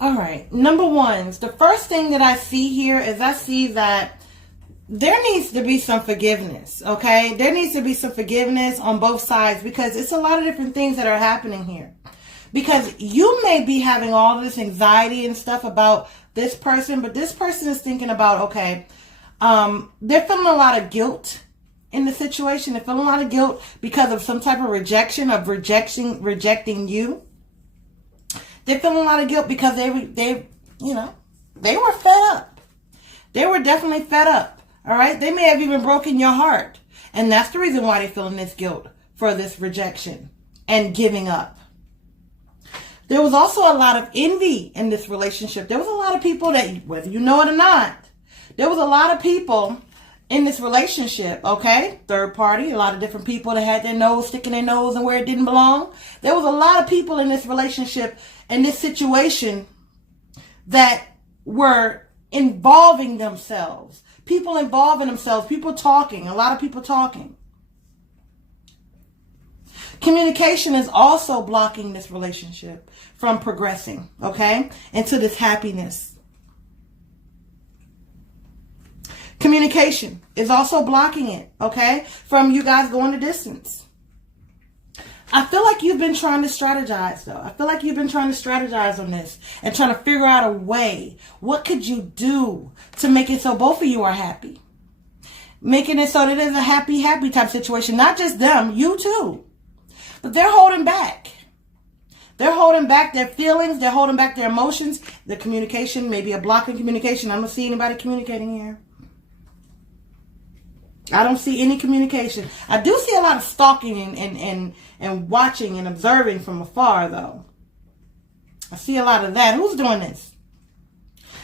All right. Number one, the first thing that I see here is I see that there needs to be some forgiveness, okay? There needs to be some forgiveness on both sides because it's a lot of different things that are happening here. Because you may be having all this anxiety and stuff about this person, but this person is thinking about, okay, they're feeling a lot of guilt in the situation. They're feeling a lot of guilt because of some type of rejecting you. They're feeling a lot of guilt because they were fed up. They were definitely fed up. All right. They may have even broken your heart. And that's the reason why they're feeling this guilt for this rejection and giving up. There was also a lot of envy in this relationship. There was a lot of people that, whether you know it or not, there was a lot of people in this relationship, okay? Third party, a lot of different people that had their nose sticking their nose and where it didn't belong. There was a lot of people in this relationship, in this situation, that were involving themselves. People involving themselves, people talking, a lot of people talking. Communication is also blocking this relationship from progressing, okay, into this happiness. Communication is also blocking it, okay, from you guys going the distance. I feel like you've been trying to strategize, though. I feel like you've been trying to strategize on this and trying to figure out a way. What could you do to make it so both of you are happy? Making it so that it's a happy type situation. Not just them, you too. But they're holding back. They're holding back their feelings. They're holding back their emotions. The communication, maybe a block in communication. I don't see anybody communicating here. I don't see any communication. I do see a lot of stalking and watching and observing from afar, though. I see a lot of that. Who's doing this?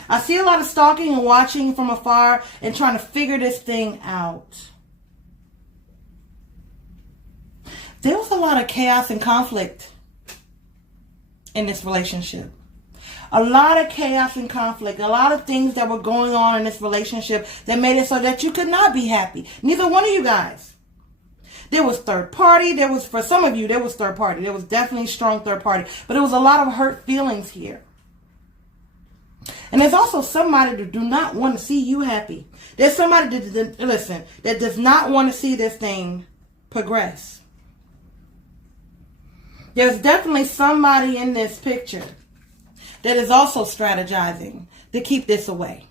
I see a lot of stalking and watching from afar and trying to figure this thing out. There was a lot of chaos and conflict in this relationship. A lot of chaos and conflict. A lot of things that were going on in this relationship that made it so that you could not be happy. Neither one of you guys. There was third party. There was, for some of you, there was third party. There was definitely strong third party. But there was a lot of hurt feelings here. And there's also somebody that do not want to see you happy. There's somebody that does not want to see this thing progress. There's definitely somebody in this picture that is also strategizing to keep this away.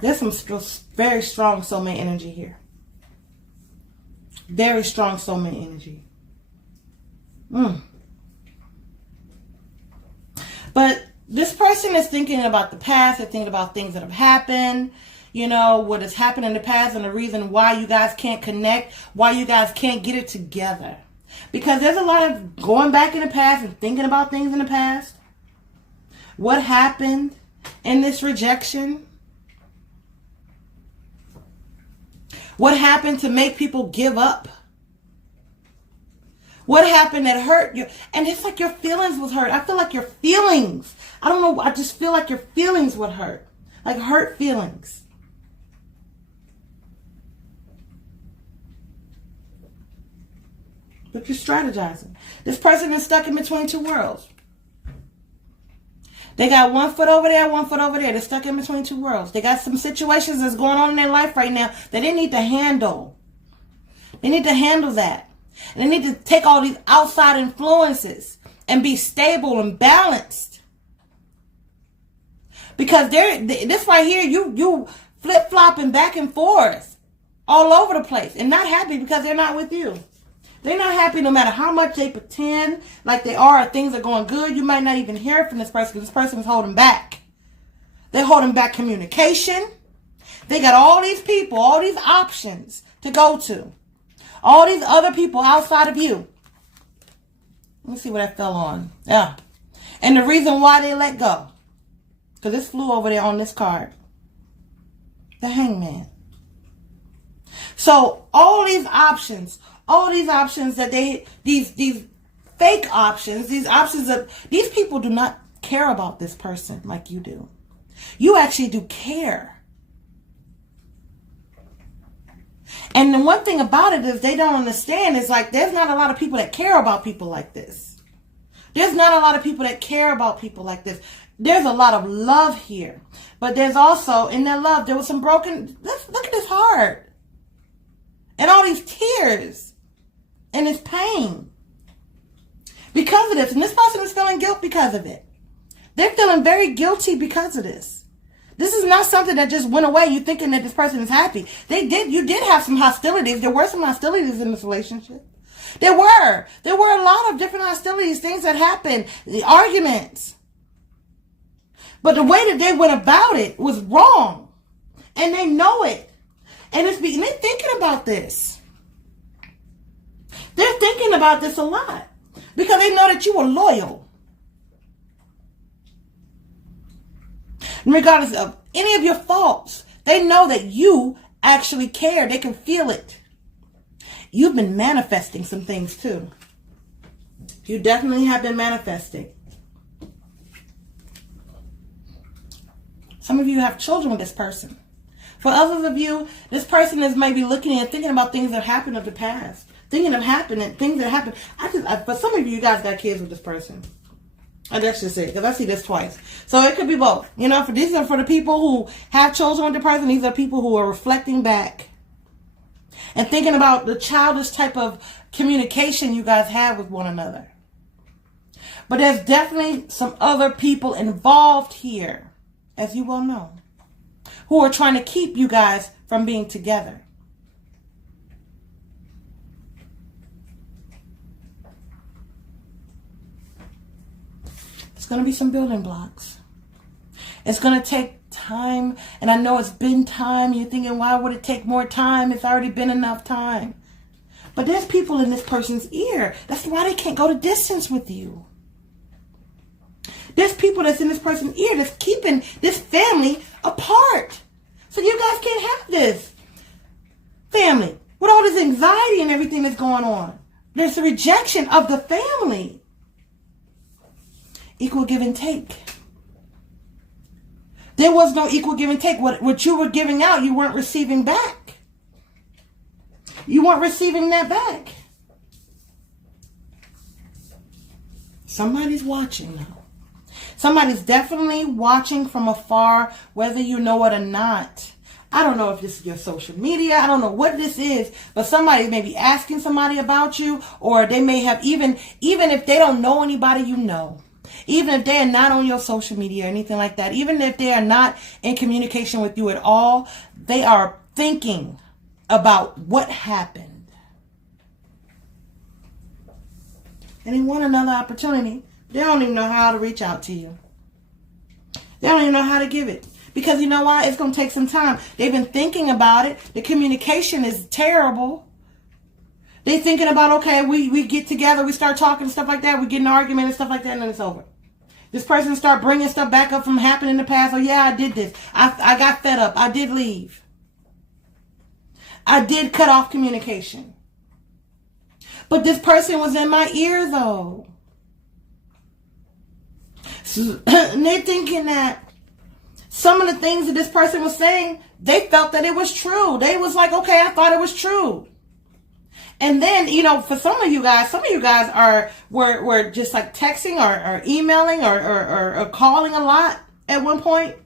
There's some very strong soulmate energy here. Very strong soulmate energy. But this person is thinking about the past. They're thinking about things that have happened. You know, what has happened in the past and the reason why you guys can't connect, why you guys can't get it together. Because there's a lot of going back in the past and thinking about things in the past. What happened in this rejection? What happened to make people give up? What happened that hurt you? And it's like your feelings was hurt. I feel like your feelings, I don't know, I just feel like your feelings would hurt. Like hurt feelings. But you're strategizing. This person is stuck in between two worlds. They got one foot over there, one foot over there. They're stuck in between two worlds. They got some situations that's going on in their life right now that they need to handle. They need to handle that. And they need to take all these outside influences and be stable and balanced. Because this right here, you flip-flopping back and forth all over the place and not happy because they're not with you. They're not happy no matter how much they pretend like they are. Things are going good. You might not even hear from this person because this person is holding back. They're holding back communication. They got all these people, all these options to go to. All these other people outside of you. Let me see what that fell on. Yeah. And the reason why they let go. Because this flew over there on this card. The Hangman. So all these options that these fake options, these options that these people do not care about this person like you do. You actually do care. And the one thing about it is they don't understand is like there's not a lot of people that care about people like this. There's not a lot of people that care about people like this. There's a lot of love here. But there's also, in that love, there was some broken, look at his heart. And all these tears. And his pain. Because of this. And this person is feeling guilt because of it. They're feeling very guilty because of this. This is not something that just went away. You thinking that this person is happy. You did have some hostilities. There were some hostilities in this relationship. There were a lot of different hostilities, things that happened, the arguments. But the way that they went about it was wrong. And they know it. And they're thinking about this. They're thinking about this a lot. Because they know that you were loyal. Regardless of any of your faults, they know that you actually care. They can feel it. You've been manifesting some things too. You definitely have been manifesting. Some of you have children with this person. For others of you, this person is maybe looking and thinking about things that happened of the past. Thinking of things that happened. For some of you guys got kids with this person. And that's just it, because I see this twice. So it could be both. These are for the people who have children with the person. These are people who are reflecting back and thinking about the childish type of communication you guys have with one another. But there's definitely some other people involved here, as you well know, who are trying to keep you guys from being together. It's going to be some building blocks. It's going to take time. And I know it's been time. You're thinking, why would it take more time? It's already been enough time. But there's people in this person's ear. That's why they can't go the distance with you. There's people that's in this person's ear that's keeping this family apart. So you guys can't have this family with all this anxiety and everything that's going on. There's a rejection of the family. Equal give and take. There was no equal give and take. What you were giving out, you weren't receiving back. You weren't receiving that back. Somebody's watching now. Somebody's definitely watching from afar, whether you know it or not. I don't know if this is your social media. I don't know what this is, but somebody may be asking somebody about you, or they may have even if they don't know anybody you know. Even if they are not on your social media or anything like that, even if they are not in communication with you at all, they are thinking about what happened. And they want another opportunity. They don't even know how to reach out to you. They don't even know how to give it. Because you know why? It's going to take some time. They've been thinking about it. The communication is terrible. They thinking about, okay, we get together, we start talking, stuff like that, we get in an argument and stuff like that, and then it's over. This person start bringing stuff back up from happening in the past. Oh yeah, I did this. I got fed up. I did leave. I did cut off communication. But this person was in my ear though. So, and they're thinking that some of the things that this person was saying, they felt that it was true. They was like, okay, I thought it was true. And then, for some of you guys were just like texting or emailing or calling a lot at one point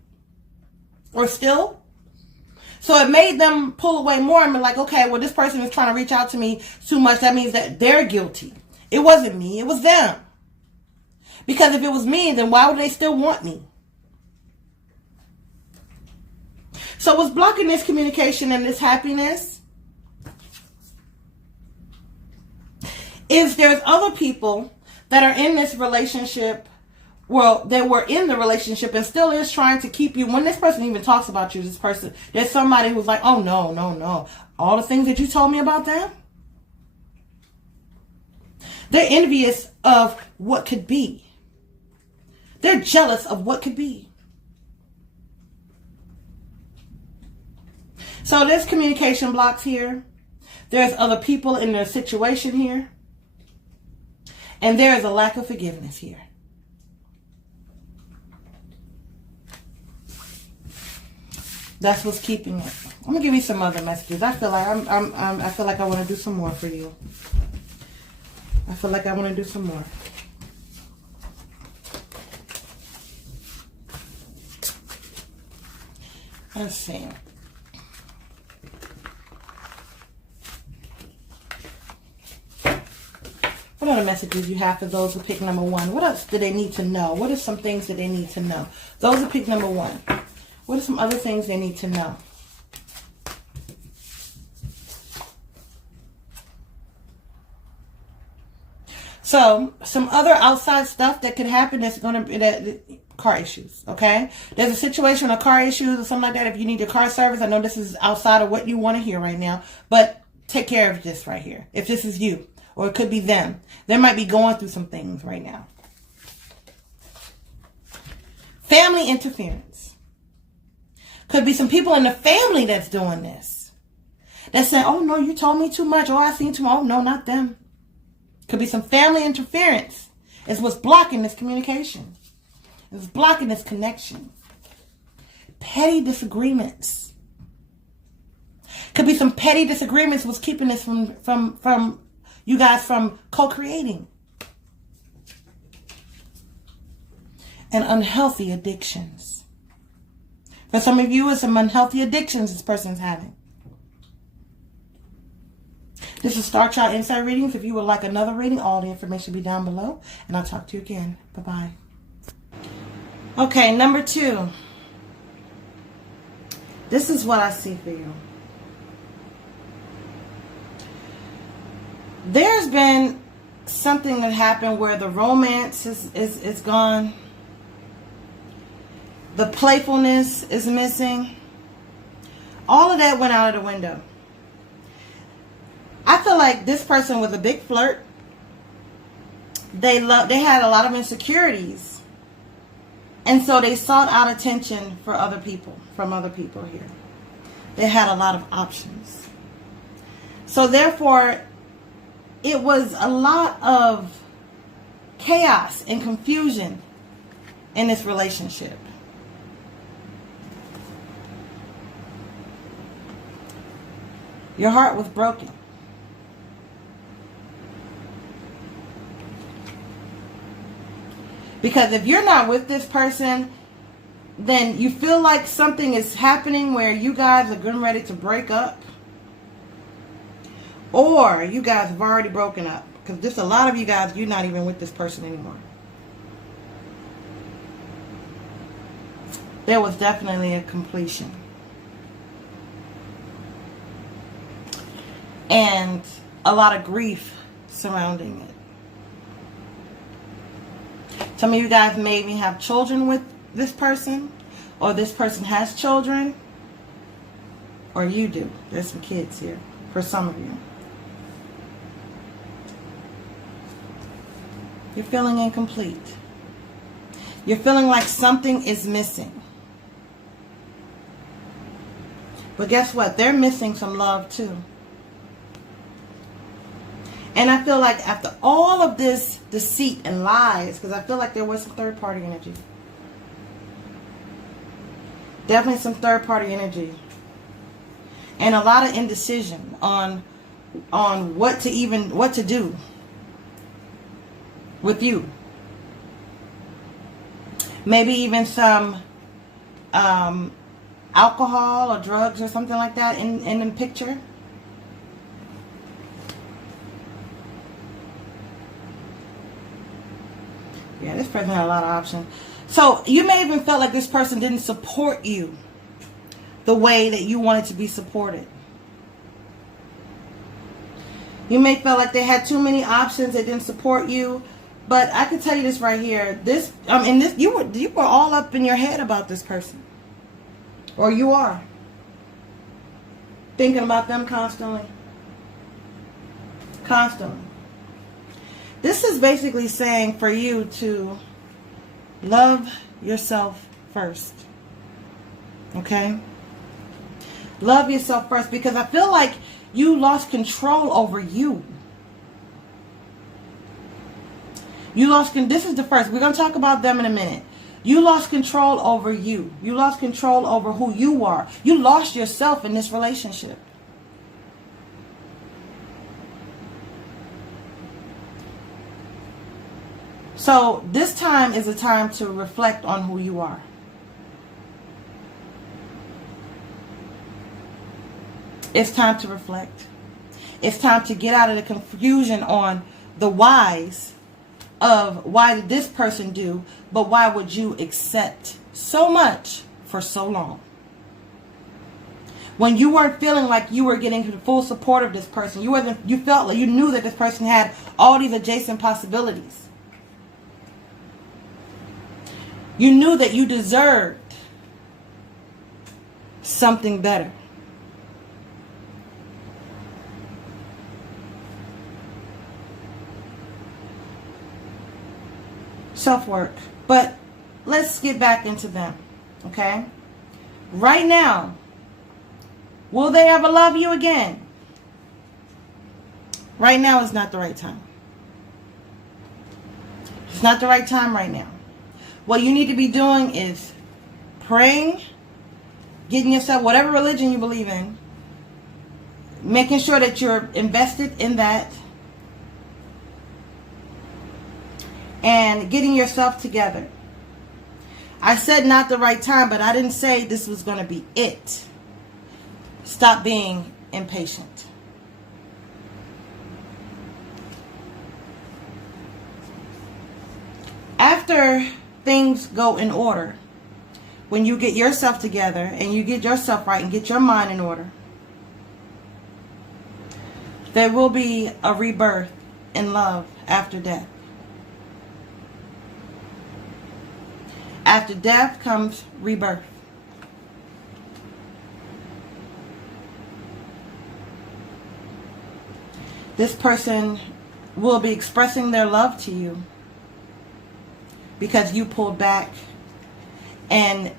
or still. So it made them pull away more and be like, okay, well, this person is trying to reach out to me too much. That means that they're guilty. It wasn't me. It was them. Because if it was me, then why would they still want me? So what's blocking this communication and this happiness is there's other people that are in this relationship, well, they were in the relationship and still is trying to keep you. When this person even talks about you, this person, there's somebody who's like, oh, no. All the things that you told me about them, they're envious of what could be. They're jealous of what could be. So there's communication blocks here. There's other people in their situation here. And there is a lack of forgiveness here. That's what's keeping it. I'm gonna give you some other messages. I feel like I feel like I want to do some more for you. I feel like I want to do some more. Let's see. What other messages you have for those who pick number 1? What else do they need to know? What are some things that they need to know? Those who pick number 1. What are some other things they need to know? So, some other outside stuff that could happen that's going to be car issues, okay? There's a situation of car issues or something like that. If you need your car service, I know this is outside of what you want to hear right now, but take care of this right here. If this is you, or it could be them. They might be going through some things right now. Family interference. Could be some people in the family that's doing this. That say, oh no, you told me too much. Oh, I seen too much. Oh no, not them. Could be some family interference. It's what's blocking this communication. It's blocking this connection. Petty disagreements. Could be some petty disagreements what's keeping this from you guys from co-creating. And unhealthy addictions. For some of you, it's some unhealthy addictions this person's having. This is Star Child Insight Readings. If you would like another reading, all the information will be down below. And I'll talk to you again. Bye-bye. Okay, number 2. This is what I see for you. There's been something that happened where the romance is gone. The playfulness is missing. All of that went out of the window. I feel like this person was a big flirt. They had a lot of insecurities. And so they sought out attention from other people here. They had a lot of options. So therefore, it was a lot of chaos and confusion in this relationship. Your heart was broken. Because if you're not with this person, then you feel like something is happening where you guys are getting ready to break up. Or you guys have already broken up. Because there's a lot of you guys, you're not even with this person anymore. There was definitely a completion. And a lot of grief surrounding it. Some of you guys maybe have children with this person, or this person has children, or you do. There's some kids here for some of you. You're feeling incomplete. You're feeling like something is missing. But guess what? They're missing some love too. And I feel like after all of this deceit and lies, because I feel like there was some third party energy. Definitely some third party energy. And a lot of indecision on what to do with you. Maybe even some alcohol or drugs or something like that in the picture. Yeah, this person had a lot of options. So you may even felt like this person didn't support you the way that you wanted to be supported. You may feel like they had too many options, they didn't support you. But I can tell you this right here. You were all up in your head about this person. Or you are. Thinking about them constantly. Constantly. This is basically saying for you to love yourself first. Okay? Love yourself first, because I feel like you lost control over you. This is the first. We're going to talk about them in a minute. You lost control over you. You lost control over who you are. You lost yourself in this relationship. So this time is a time to reflect on who you are. It's time to reflect. It's time to get out of the confusion on the whys of why did this person do, but why would you accept so much for so long? When you weren't feeling like you were getting the full support of this person, you felt like you knew that this person had all these adjacent possibilities. You knew that you deserved something better. Self-work. But let's get back into them, okay? Right now, will they ever love you again? Right now is not the right time. It's not the right time right now. What you need to be doing is praying, getting yourself, whatever religion you believe in, making sure that you're invested in that, and getting yourself together. I said not the right time, but I didn't say this was going to be it. Stop being impatient. After things go in order, when you get yourself together and you get yourself right and get your mind in order, there will be a rebirth in love after death. After death comes rebirth. This person will be expressing their love to you because you pulled back, and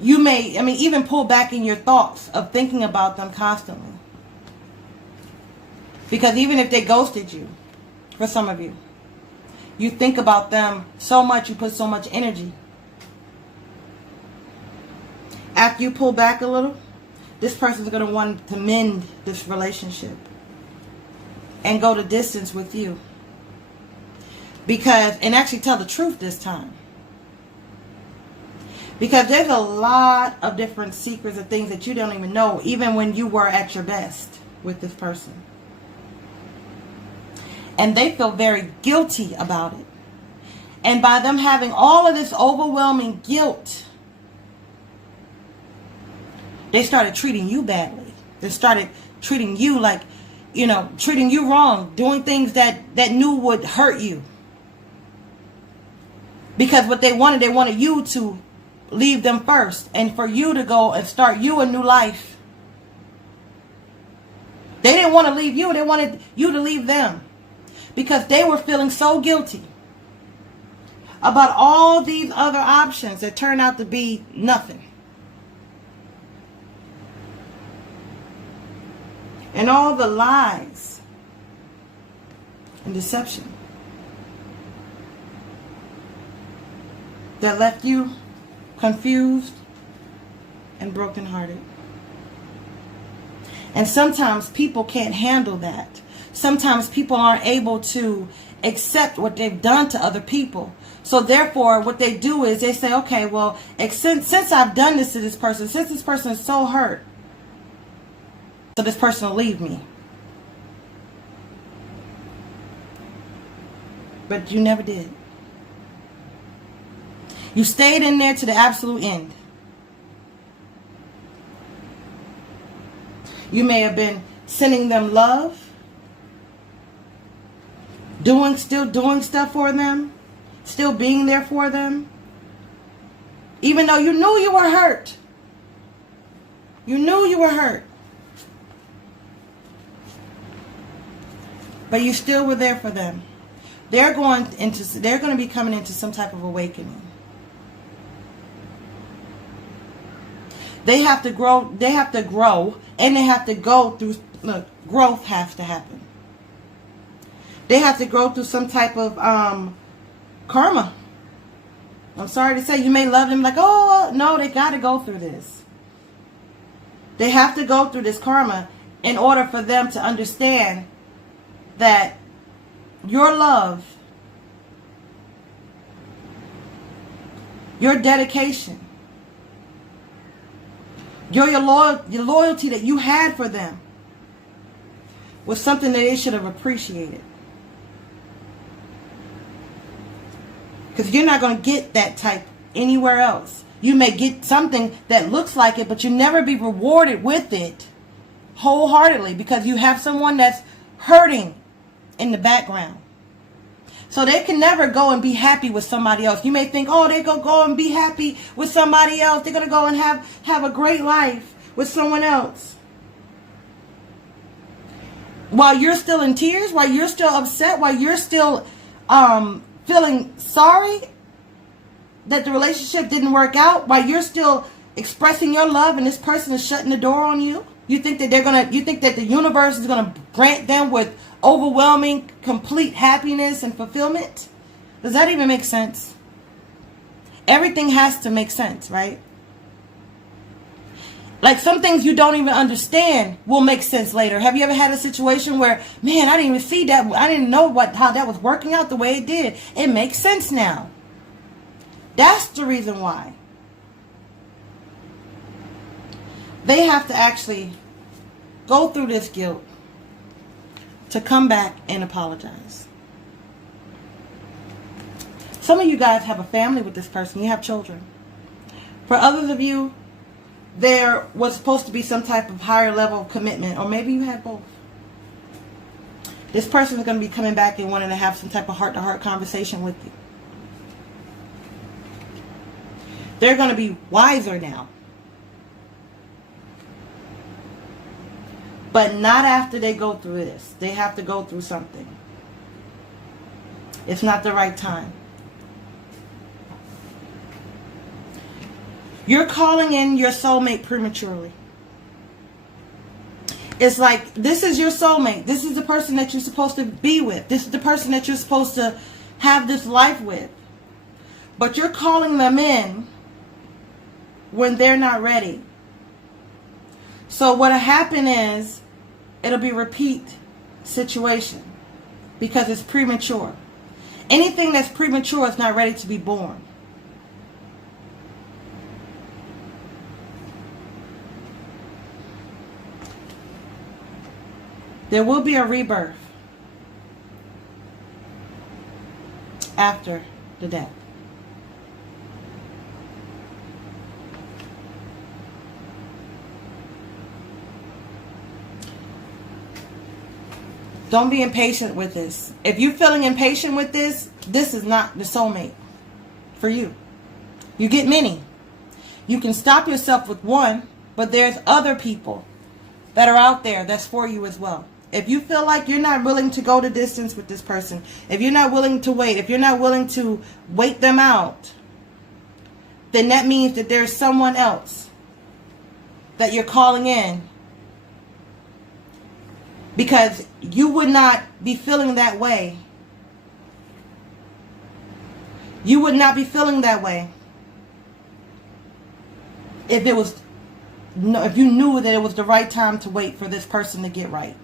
you may, even pull back in your thoughts of thinking about them constantly. Because even if they ghosted you, for some of you, you think about them so much, you put so much energy. After you pull back a little, this person's going to want to mend this relationship and go the distance with you. And actually tell the truth this time. Because there's a lot of different secrets and things that you don't even know, even when you were at your best with this person. And they feel very guilty about it. And by them having all of this overwhelming guilt, they started treating you badly. They started treating you like, treating you wrong, doing things that knew would hurt you. Because what they wanted you to leave them first, and for you to go and start you a new life. They didn't want to leave you, they wanted you to leave them. Because they were feeling so guilty about all these other options that turned out to be nothing. And all the lies and deception that left you confused and brokenhearted. And sometimes people can't handle that. Sometimes people aren't able to accept what they've done to other people. So therefore, what they do is they say, okay, well, since I've done this to this person, since this person is so hurt, so this person will leave me. But you never did. You stayed in there to the absolute end. You may have been sending them love, still doing stuff for them, still being there for them, even though you knew you were hurt. You knew you were hurt. But you still were there for them. They're going to be coming into some type of awakening. They have to grow, and they have to go through, growth has to happen. They have to go through some type of karma. I'm sorry to say, you may love them like, oh, no, they got to go through this. They have to go through this karma in order for them to understand that your love, your dedication, your loyalty that you had for them was something that they should have appreciated. Because you're not going to get that type anywhere else. You may get something that looks like it, but you'll never be rewarded with it wholeheartedly because you have someone that's hurting in the background. So they can never go and be happy with somebody else. You may think, oh, they're going to go and be happy with somebody else. They're going to go and have a great life with someone else. While you're still in tears, while you're still upset, while you're still feeling sorry that the relationship didn't work out, while you're still expressing your love and this person is shutting the door on you, you think that you think that the universe is gonna grant them with overwhelming, complete happiness and fulfillment? Does that even make sense? Everything has to make sense, right? Like some things you don't even understand will make sense later. Have you ever had a situation where, man, I didn't even see that. I didn't know how that was working out the way it did. It makes sense now. That's the reason why. They have to actually go through this guilt to come back and apologize. Some of you guys have a family with this person. You have children. For others of you, there was supposed to be some type of higher level of commitment, or maybe you had both. This person is going to be coming back and wanting to have some type of heart-to-heart conversation with you. They're going to be wiser now. But not after they go through this. They have to go through something. It's not the right time. You're calling in your soulmate prematurely. It's like, this is your soulmate. This is the person that you're supposed to be with. This is the person that you're supposed to have this life with. But you're calling them in when they're not ready. So what'll happen is, it'll be a repeat situation because it's premature. Anything that's premature is not ready to be born. There will be a rebirth after the death. Don't be impatient with this. If you're feeling impatient with this, this is not the soulmate for you. You get many. You can stop yourself with one, but there's other people that are out there that's for you as well. If you feel like you're not willing to go the distance with this person, if you're not willing to wait, if you're not willing to wait them out, then that means that there's someone else that you're calling in, because you would not be feeling that way. You would not be feeling that way if you knew that it was the right time to wait for this person to get right.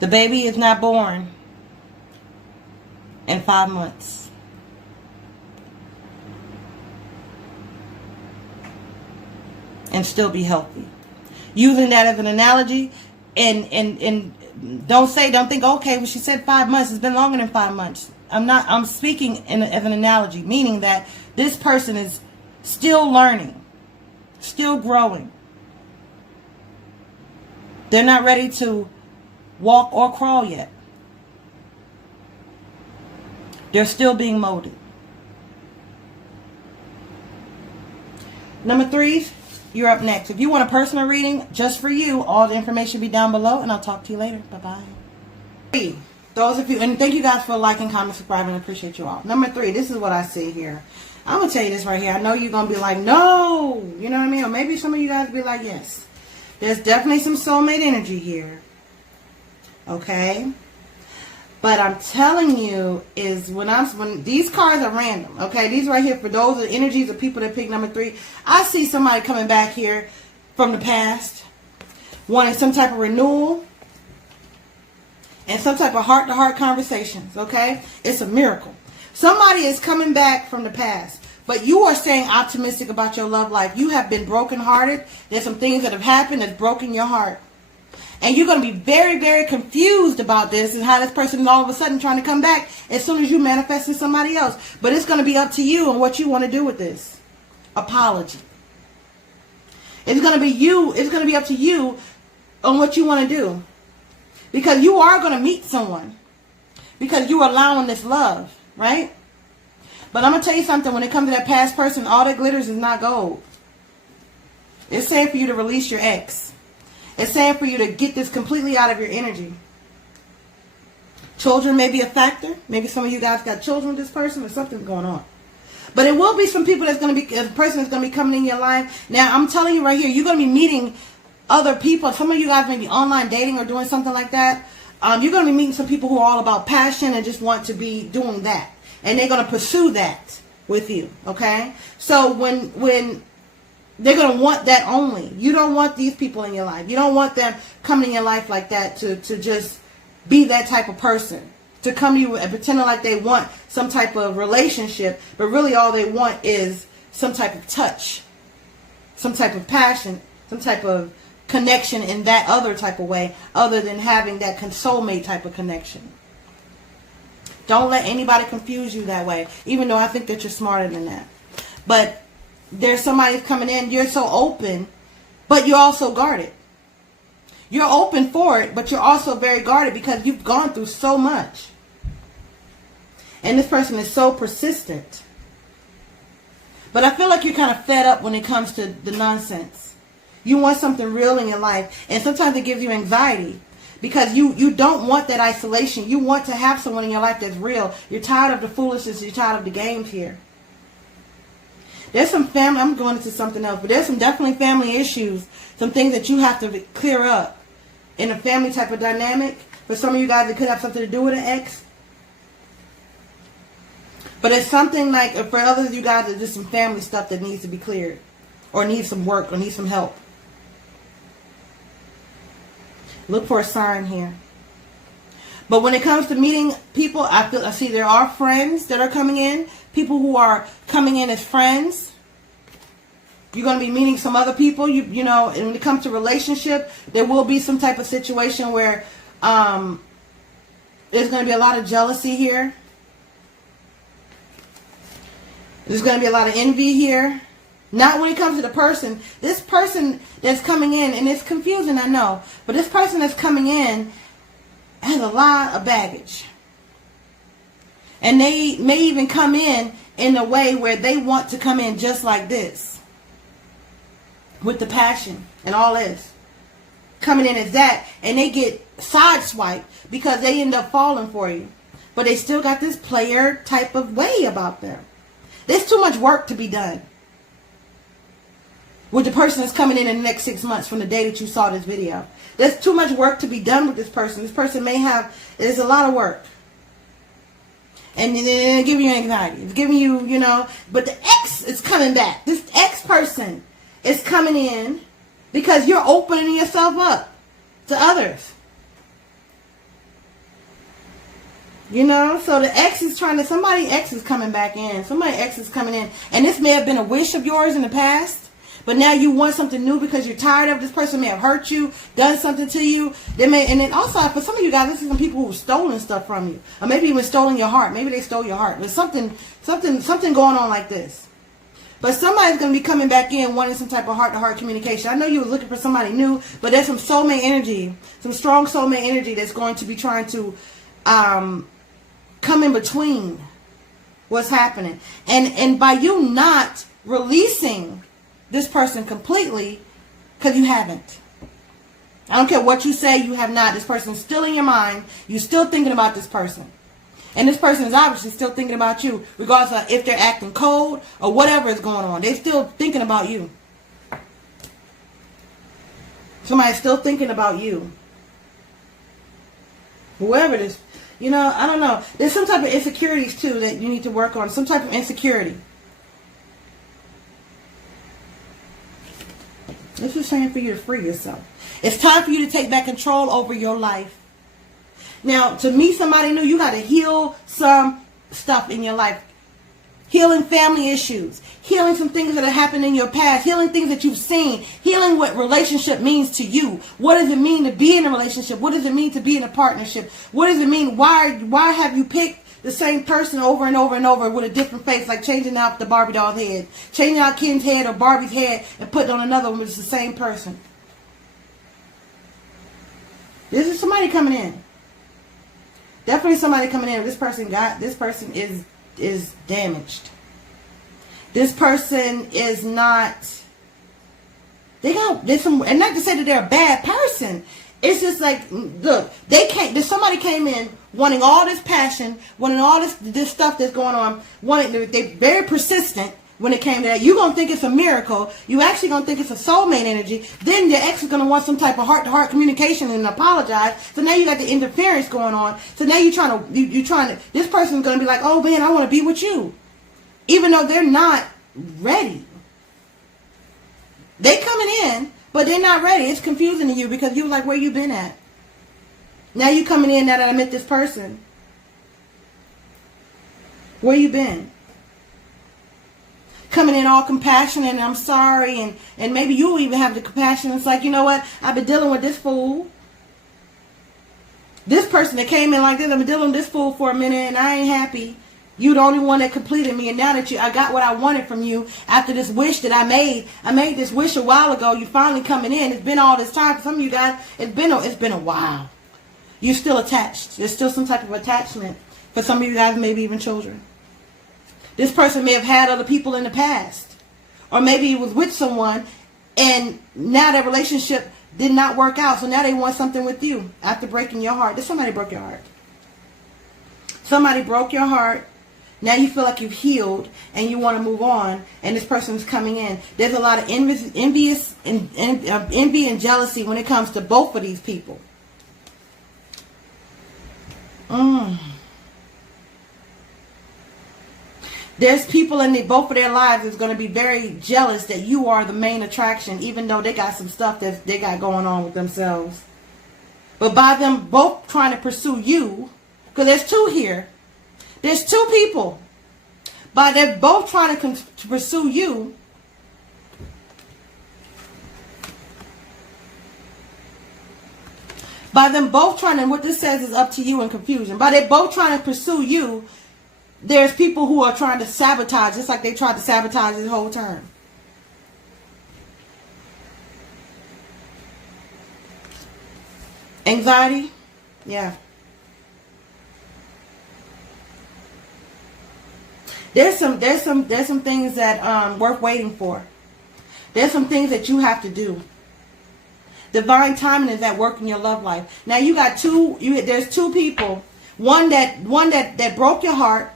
The baby is not born in 5 months. And still be healthy. Using that as an analogy, and don't think, okay, well, she said 5 months. It's been longer than 5 months. I'm speaking as an analogy, meaning that this person is still learning, still growing. They're not ready to walk or crawl yet. They're still being molded. Number 3, you're up next. If you want a personal reading just for you, all the information will be down below, and I'll talk to you later. Bye-bye. Those of you, and thank you guys for liking, comment, subscribing. I appreciate you all. Number 3, this is what I see here. I'm going to tell you this right here. I know you're going to be like, no. You know what I mean? Or maybe some of you guys be like, yes. There's definitely some soulmate energy here. Okay? But I'm telling you is when these cards are random, okay? These right here, for those are the energies of people that pick number 3. I see somebody coming back here from the past, wanting some type of renewal and some type of heart-to-heart conversations, okay? It's a miracle. Somebody is coming back from the past, but you are staying optimistic about your love life. You have been brokenhearted. There's some things that have happened that's broken your heart. And you're going to be very, very confused about this and how this person is all of a sudden trying to come back as soon as you manifest in somebody else. But it's going to be up to you and what you want to do with this apology. It's going to be you. It's going to be up to you on what you want to do. Because you are going to meet someone. Because you're allowing this love, right? But I'm going to tell you something. When it comes to that past person, all that glitters is not gold. It's saying for you to release your ex. It's saying for you to get this completely out of your energy. Children may be a factor. Maybe some of you guys got children with this person or something's going on. But it will be some people that's going to be, a person that's going to be coming in your life. Now, I'm telling you right here, you're going to be meeting other people. Some of you guys may be online dating or doing something like that. You're going to be meeting some people who are all about passion and just want to be doing that. And they're going to pursue that with you. Okay? So when they're going to want that only. You don't want these people in your life. You don't want them coming in your life like that to just be that type of person. To come to you and pretend like they want some type of relationship, but really all they want is some type of touch, some type of passion, some type of connection in that other type of way, other than having that soulmate type of connection. Don't let anybody confuse you that way, even though I think that you're smarter than that. But there's somebody coming in, you're so open, but you're also guarded. You're open for it, but you're also very guarded because you've gone through so much. And this person is so persistent. But I feel like you're kind of fed up when it comes to the nonsense. You want something real in your life, and sometimes it gives you anxiety because you don't want that isolation. You want to have someone in your life that's real. You're tired of the foolishness. You're tired of the games here. There's some family, I'm going into something else, but there's some definitely family issues, some things that you have to clear up in a family type of dynamic. For some of you guys, it could have something to do with an ex. But it's something like, for others of you guys, it's just some family stuff that needs to be cleared, or needs some work, or needs some help. Look for a sign here. But when it comes to meeting people, I see there are friends that are coming in. People who are coming in as friends. You're going to be meeting some other people. You know, and when it comes to relationship, there will be some type of situation where there's going to be a lot of jealousy here. There's going to be a lot of envy here. Not when it comes to the person. This person that's coming in, and it's confusing, I know, but this person that's coming in has a lot of baggage. And they may even come in a way where they want to come in just like this. With the passion and all this. Coming in as that. And they get sideswiped because they end up falling for you. But they still got this player type of way about them. There's too much work to be done with the person that's coming in the next 6 months from the day that you saw this video. There's too much work to be done with this person. This person may have, there's a lot of work. And it's giving you anxiety. It's giving you, you know, but the ex is coming back. This ex person is coming in because you're opening yourself up to others. You know, so the ex is trying to, somebody ex is coming back in. Somebody ex is coming in. And this may have been a wish of yours in the past. But now you want something new because you're tired of this person may have hurt you, done something to you. They may, and then also for some of you guys, this is some people who've stolen stuff from you, or maybe even stolen your heart. Maybe they stole your heart. There's something going on like this. But somebody's going to be coming back in wanting some type of heart-to-heart communication. I know you were looking for somebody new, but there's some soulmate energy, some strong soulmate energy that's going to be trying to come in between what's happening, and by you not releasing this person completely, because you haven't. I don't care what you say, you have not. This person's still in your mind. You're still thinking about this person. And this person is obviously still thinking about you, regardless of if they're acting cold or whatever is going on. They're still thinking about you. Somebody's still thinking about you. Whoever it is. You know, I don't know. There's some type of insecurities too that you need to work on. Some type of insecurity. This is saying for you to free yourself. It's time for you to take back control over your life. Now, to meet somebody new, you got to heal some stuff in your life. Healing family issues. Healing some things that have happened in your past. Healing things that you've seen. Healing what relationship means to you. What does it mean to be in a relationship? What does it mean to be in a partnership? What does it mean? Why have you picked the same person over and over and over with a different face, like changing out the Barbie doll's head, changing out Ken's head or Barbie's head and putting on another one, which is the same person? This is somebody coming in. Definitely somebody coming in. This person is damaged. This person is not. There's some, and not to say that they're a bad person. It's just like, look, somebody came in wanting all this passion, wanting all this stuff that's going on. They're very persistent when it came to that. You're going to think it's a miracle. You actually going to think it's a soulmate energy. Then your ex is going to want some type of heart-to-heart communication and apologize. So now you got the interference going on. So now you're trying to, this person's going to be like, oh man, I want to be with you. Even though they're not ready. They coming in, but they're not ready. It's confusing to you because you like, where you been at? Now you coming in now that I met this person. Where you been? Coming in all compassionate and I'm sorry, and maybe you'll even have the compassion. It's like, you know what? I've been dealing with this fool. This person that came in like this, I've been dealing with this fool for a minute and I ain't happy. You the only one that completed me, and now that I got what I wanted from you after this wish that I made this wish a while ago. You finally coming in. It's been all this time. For some of you guys, it's been a while. You're still attached. There's still some type of attachment. For some of you guys, maybe even children. This person may have had other people in the past, or maybe he was with someone, and now that relationship did not work out. So now they want something with you after breaking your heart. Somebody broke your heart. Somebody broke your heart. Now you feel like you've healed and you want to move on, and this person is coming in. There's a lot of envy and jealousy when it comes to both of these people. There's people in both of their lives that's going to be very jealous that you are the main attraction, even though they got some stuff that they got going on with themselves. But by them both trying to pursue you, because there's two here. There's two people. But they're both trying to pursue you. By them both trying to, what this says is up to you in confusion. By they both trying to pursue you, there's people who are trying to sabotage, just like they tried to sabotage this whole term. Anxiety? Yeah. There's some things that worth waiting for. There's some things that you have to do. Divine timing is at work in your love life. Now you got there's two people. One that broke your heart,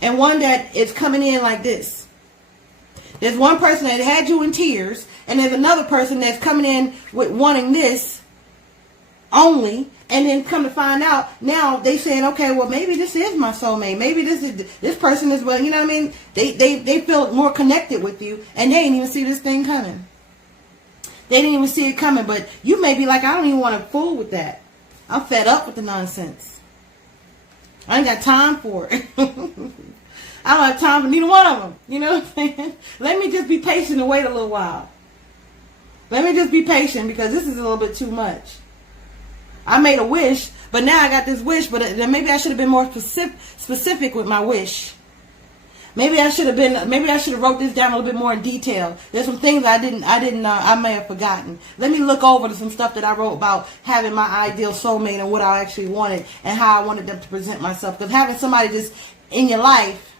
and one that is coming in like this. There's one person that had you in tears, and there's another person that's coming in with wanting this only, and then come to find out, now they saying, okay, well, maybe this is my soulmate. Maybe this person is, well, you know what I mean? They feel more connected with you, and they didn't even see this thing coming. They didn't even see it coming, but you may be like, I don't even want to fool with that. I'm fed up with the nonsense. I ain't got time for it. I don't have time for neither one of them. You know what I'm saying? Let me just be patient and wait a little while. Let me just be patient, because this is a little bit too much. I made a wish, but now I got this wish, but then maybe I should have been more specific with my wish. Maybe I should have wrote this down a little bit more in detail. There's some things I may have forgotten. Let me look over to some stuff that I wrote about having my ideal soulmate and what I actually wanted and how I wanted them to present myself. Because having somebody just in your life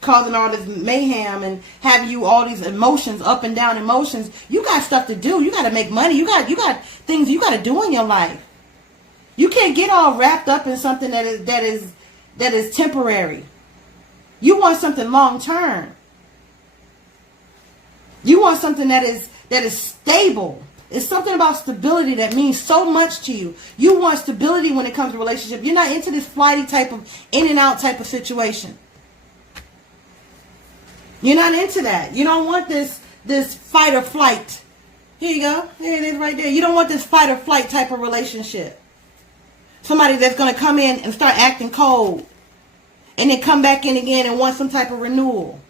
causing all this mayhem and having you all these emotions, up and down emotions, you got stuff to do. You got to make money. You got things you got to do in your life. You can't get all wrapped up in something that is temporary. You want something long term. You want something that that is stable. It's something about stability that means so much to you. You want stability when it comes to relationship. You're not into this flighty type of in and out type of situation. You're not into that. You don't want this fight or flight. Here you go. There it is right there. You don't want this fight or flight type of relationship. Somebody that's going to come in and start acting cold. And then come back in again and want some type of renewal.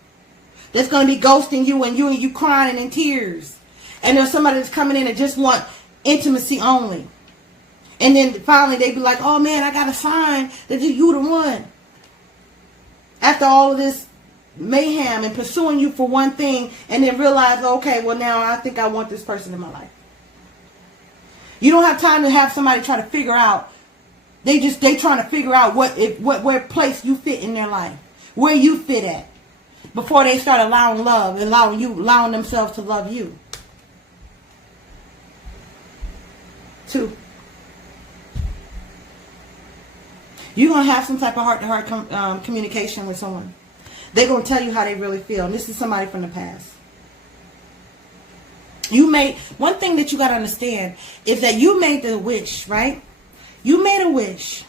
That's going to be ghosting you and you crying and in tears. And there's somebody that's coming in and just want intimacy only. And then finally they be like, oh man, I got a sign that you the one. After all of this mayhem and pursuing you for one thing, and then realize, okay, well now I think I want this person in my life. You don't have time to have somebody try to figure out. They trying to figure out where place you fit in their life, where you fit at, before they start allowing love and allowing themselves to love you. 2. You're gonna have some type of heart-to-heart communication with someone. They're gonna tell you how they really feel. And this is somebody from the past. One thing that you gotta understand is that you made the wish, right? You made a wish.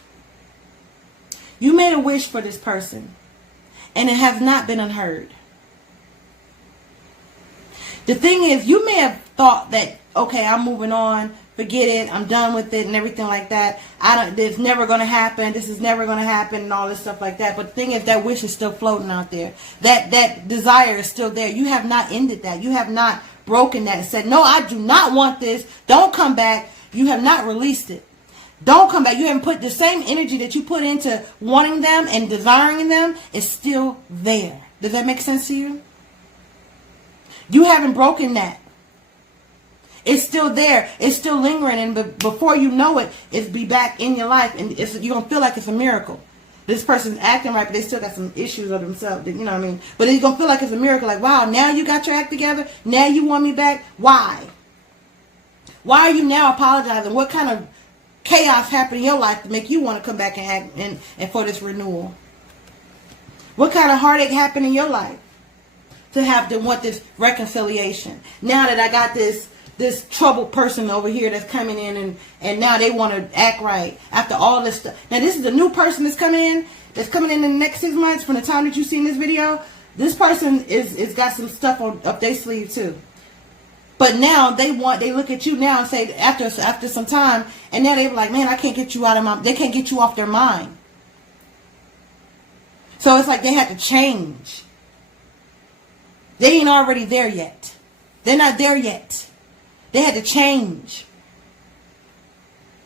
You made a wish for this person. And it has not been unheard. The thing is, you may have thought that, okay, I'm moving on, forget it, I'm done with it and everything like that. It's never going to happen, this is never going to happen and all this stuff like that. But the thing is, that wish is still floating out there. That desire is still there. You have not ended that. You have not broken that and said, no, I do not want this. Don't come back. You have not released it. Don't come back. You haven't put the same energy that you put into wanting them and desiring them is still there. Does that make sense to you? You haven't broken that. It's still there. It's still lingering. And before you know it, it's be back in your life. And you're going to feel like it's a miracle. This person's acting right, but they still got some issues of themselves. You know what I mean? But it's going to feel like it's a miracle. Like, wow, now you got your act together. Now you want me back. Why? Why are you now apologizing? What kind of chaos happened in your life to make you want to come back and act and for this renewal? What kind of heartache happened in your life to want this reconciliation? Now that I got this troubled person over here that's coming in and now they want to act right after all this stuff. Now this is the new person that's coming in in the next 6 months from the time that you've seen this video. This person is got some stuff up their sleeve too. But now they look at you now and say after some time, and now they're like, man, I can't get you they can't get you off their mind. So it's like they had to change. They ain't already there yet. They're not there yet. They had to change.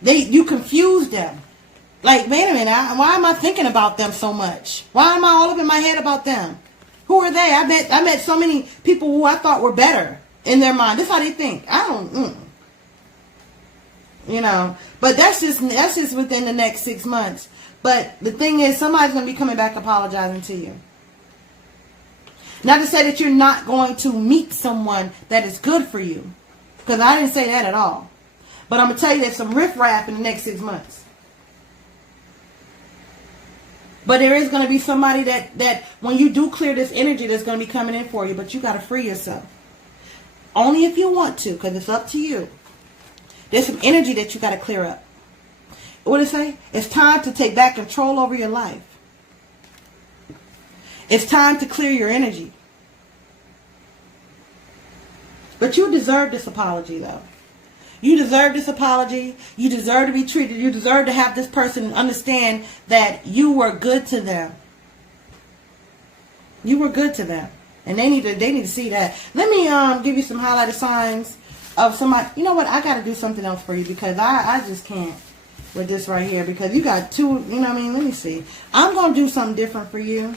You confused them. Like, wait a minute, why am I thinking about them so much? Why am I all up in my head about them? Who are they? I met so many people who I thought were better in their mind. This is how they think. You know, but that's just within the next 6 months. But the thing is, somebody's going to be coming back apologizing to you. Not to say that you're not going to meet someone that is good for you. Because I didn't say that at all. But I'm going to tell you there's some riffraff in the next 6 months. But there is going to be somebody that when you do clear this energy that's going to be coming in for you. But you got to free yourself. Only if you want to, because it's up to you. There's some energy that you got to clear up. What did it say? It's time to take back control over your life. It's time to clear your energy. But you deserve this apology, though. You deserve this apology. You deserve to be treated. You deserve to have this person understand that you were good to them. You were good to them. And they need to see that. Let me give you some highlighted signs of somebody. You know what? I got to do something else for you because I just can't with this right here because you got two. You know what I mean? Let me see. I'm going to do something different for you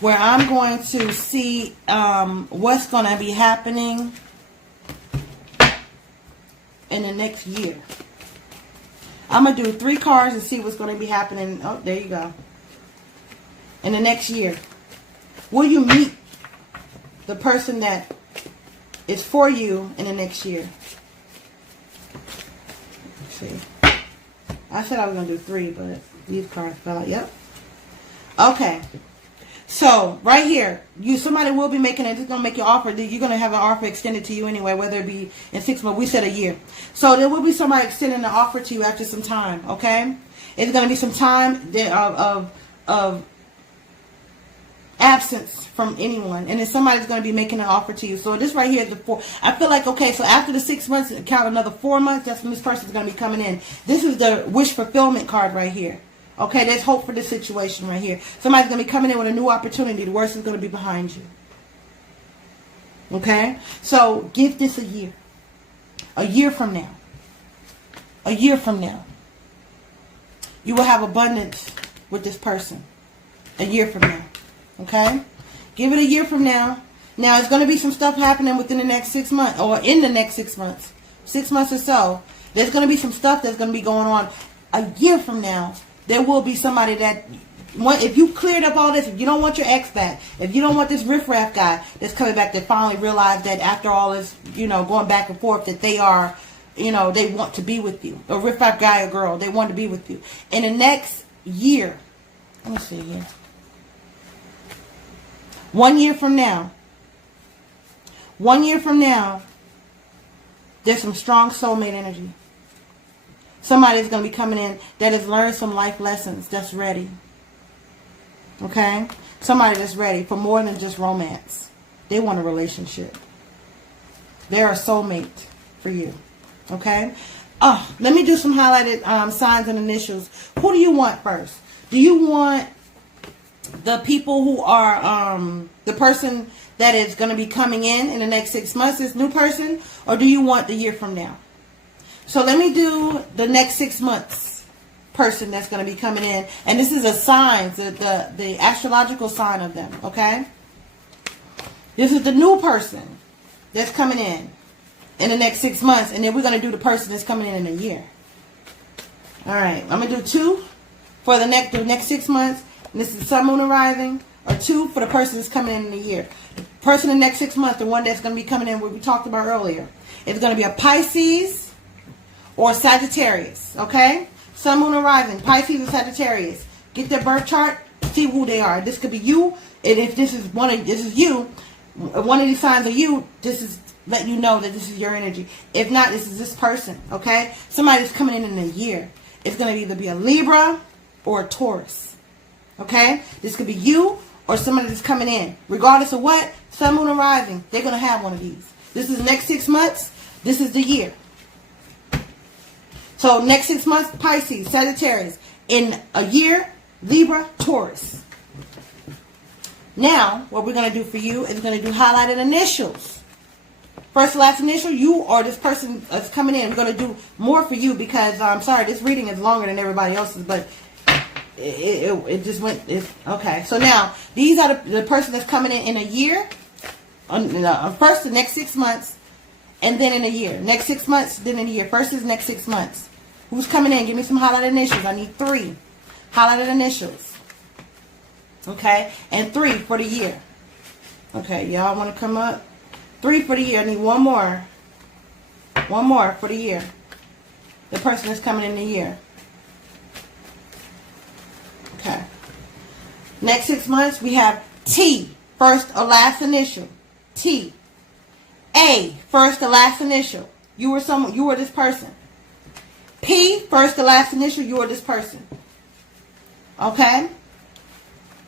where I'm going to see what's going to be happening in the next year. I'm going to do 3 cards and see what's going to be happening. Oh, there you go. In the next year. Will you meet the person that is for you in the next year? Let's see. I said I was going to do 3, but these cards fell out. Yep. Okay. So right here, somebody will be making it. It's gonna make your offer. You're gonna have an offer extended to you anyway, whether it be in 6 months. We said a year. So there will be somebody extending the offer to you after some time. Okay, it's gonna be some time of absence from anyone, and then somebody's going to be making an offer to you. So this right here is the 4. I feel like, okay, so after the 6 months, count another 4 months. That's when this person's going to be coming in. This is the wish fulfillment card right here. Okay, there's hope for this situation right here. Somebody's going to be coming in with a new opportunity. The worst is going to be behind you. Okay, so give this a year. A year from now. A year from now, you will have abundance with this person. A year from now. Okay, give it a year from now. Now it's going to be some stuff happening within the next 6 months, or in the next 6 months, 6 months or so. There's going to be some stuff that's going to be going on. A year from now, there will be somebody that, if you cleared up all this, if you don't want your ex back, if you don't want this riffraff guy that's coming back, that finally realized that after all this, going back and forth, that they are, they want to be with you. A riffraff guy or girl, they want to be with you. In the next year, let me see here. 1 year from now, 1 year from now, there's some strong soulmate energy. Somebody's going to be coming in that has learned some life lessons, that's ready. Okay? Somebody that's ready for more than just romance. They want a relationship. They're a soulmate for you. Okay? Let me do some highlighted signs and initials. Who do you want first? Do you want the people who are the person that is going to be coming in the next 6 months, this new person, or do you want the year from now? So let me do the next 6 months person that's going to be coming in, and this is a sign, the astrological sign of them. Okay, this is the new person that's coming in the next 6 months, and then we're going to do the person that's coming in a year. All right, I'm going to do 2 for the next 6 months. And this is sun, moon, arriving, or 2 for the person that's coming in a year. The person in the next 6 months, the one that's going to be coming in, what we talked about earlier, is going to be a Pisces or Sagittarius. Okay? Sun, moon, arriving, Pisces or Sagittarius. Get their birth chart, see who they are. This could be you, and if this is you, one of these signs are you, this is letting you know that this is your energy. If not, this is this person. Okay? Somebody that's coming in a year. It's going to either be a Libra or a Taurus. Okay? This could be you or somebody that's coming in. Regardless of what, sun, moon, arriving, they're going to have one of these. This is the next 6 months. This is the year. So next 6 months, Pisces, Sagittarius. In a year, Libra, Taurus. Now, what we're going to do for you is we're going to do highlighted initials. First and last initial, you or this person that's coming in. We're going to do more for you because, I'm sorry, this reading is longer than everybody else's, but it just went. Okay, so now these are the person that's coming in a year. First, the next 6 months, and then in a year. Next 6 months, then in a year. First is next 6 months. Who's coming in? Give me some highlighted initials. I need 3 highlighted initials. Okay, and 3 for the year. Okay, y'all want to come up? 3 for the year. I need one more. One more for the year. The person that's coming in the year. Okay. Next 6 months, we have T, first or last initial. T. A, first or last initial. You were this person. P, first or last initial. You were this person. Okay.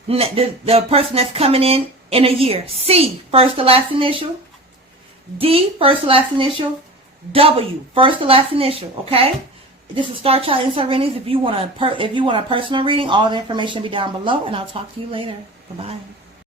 The person that's coming in a year. C, first or last initial. D, first or last initial. W, first or last initial. Okay. This is Starchild Insight Readings. If you want a personal reading, all the information will be down below, and I'll talk to you later. Bye-bye.